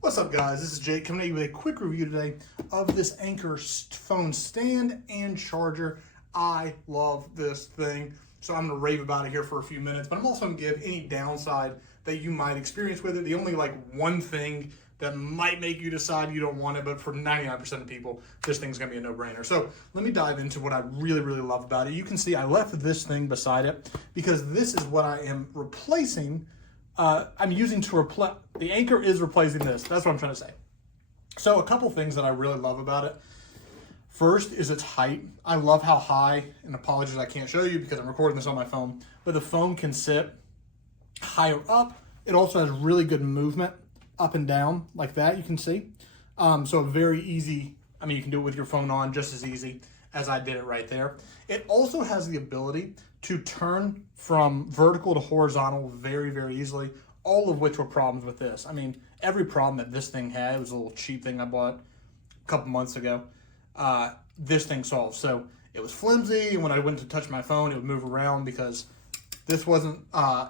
What's up, guys? This is Jake coming at you with a quick review today of this Anker phone stand and charger. I love this thing, so I'm going to rave about it here for a few minutes, but I'm also going to give any downside that you might experience with it. The only one thing that might make you decide you don't want it, but for 99% of people, this thing's going to be a no-brainer. So let me dive into what I really, really love about it. You can see I left this thing beside it because this is what I am replacing. I'm using to replace, the Anker is replacing this. That's what I'm trying to say. So a couple things that I really love about it. First is its height. I love how high, and apologies I can't show you because I'm recording this on my phone, but the phone can sit higher up. It also has really good movement up and down like that, you can see. So very easy, I mean, you can do it with your phone on just as easy as I did it right there. It also has the ability to turn from vertical to horizontal very, very easily, all of which were problems with this. I mean, every problem that this thing had, it was a little cheap thing I bought a couple months ago, this thing solved. So it was flimsy, and when I went to touch my phone, it would move around because this wasn't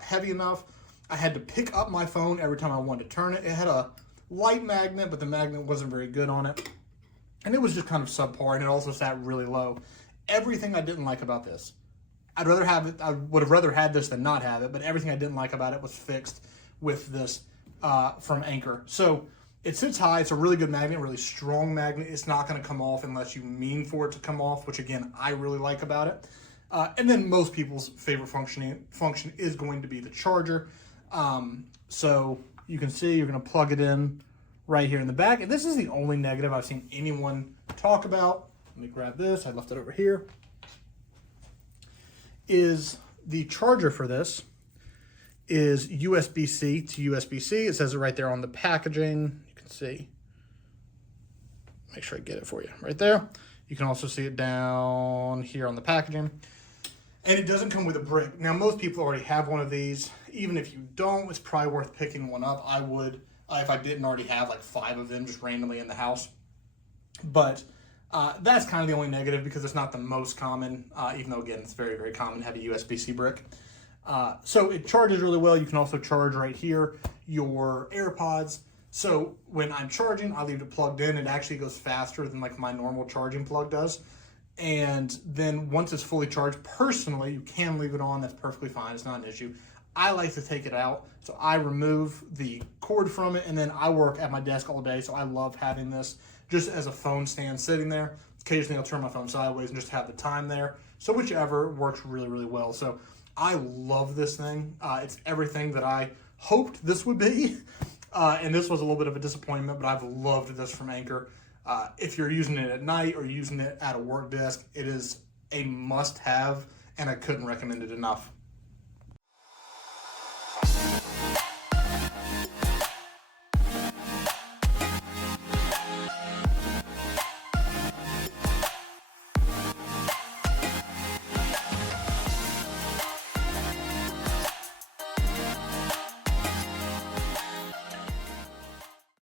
heavy enough. I had to pick up my phone every time I wanted to turn it. It had a light magnet, but the magnet wasn't very good on it. And it was just kind of subpar, and it also sat really low. Everything I didn't like about this. I'd rather have it, I would have rather had this than not have it, but everything I didn't like about it was fixed with this from Anker. So it sits high, it's a really good magnet, really strong magnet. It's not gonna come off unless you mean for it to come off, which again, I really like about it. And then most people's favorite function is going to be the charger. So you can see you're gonna plug it in right here in the back. And this is the only negative I've seen anyone talk about. Let me grab this, I left it over here. Is the charger for this is USB-C to USB-C. It says it right there on the packaging. You can see, make sure I get it for you right there. You can also see it down here on the packaging. And it doesn't come with a brick. Now, most people already have one of these. Even if you don't, it's probably worth picking one up. I would, if I didn't already have like 5 of them just randomly in the house. But that's kind of the only negative because it's not the most common, even though, again, it's very, very common to have a USB-C brick. So it charges really well. You can also charge right here your AirPods. So when I'm charging, I leave it plugged in. It actually goes faster than like my normal charging plug does. And then once it's fully charged, personally, you can leave it on. That's perfectly fine. It's not an issue. I like to take it out. So I remove the cord from it, and then I work at my desk all day. So I love having this just as a phone stand sitting there. Occasionally I'll turn my phone sideways and just have the time there. So whichever works really, really well. So I love this thing. It's everything that I hoped this would be. And this was a little bit of a disappointment, but I've loved this from Anker. If you're using it at night or using it at a work desk, it is a must-have, and I couldn't recommend it enough.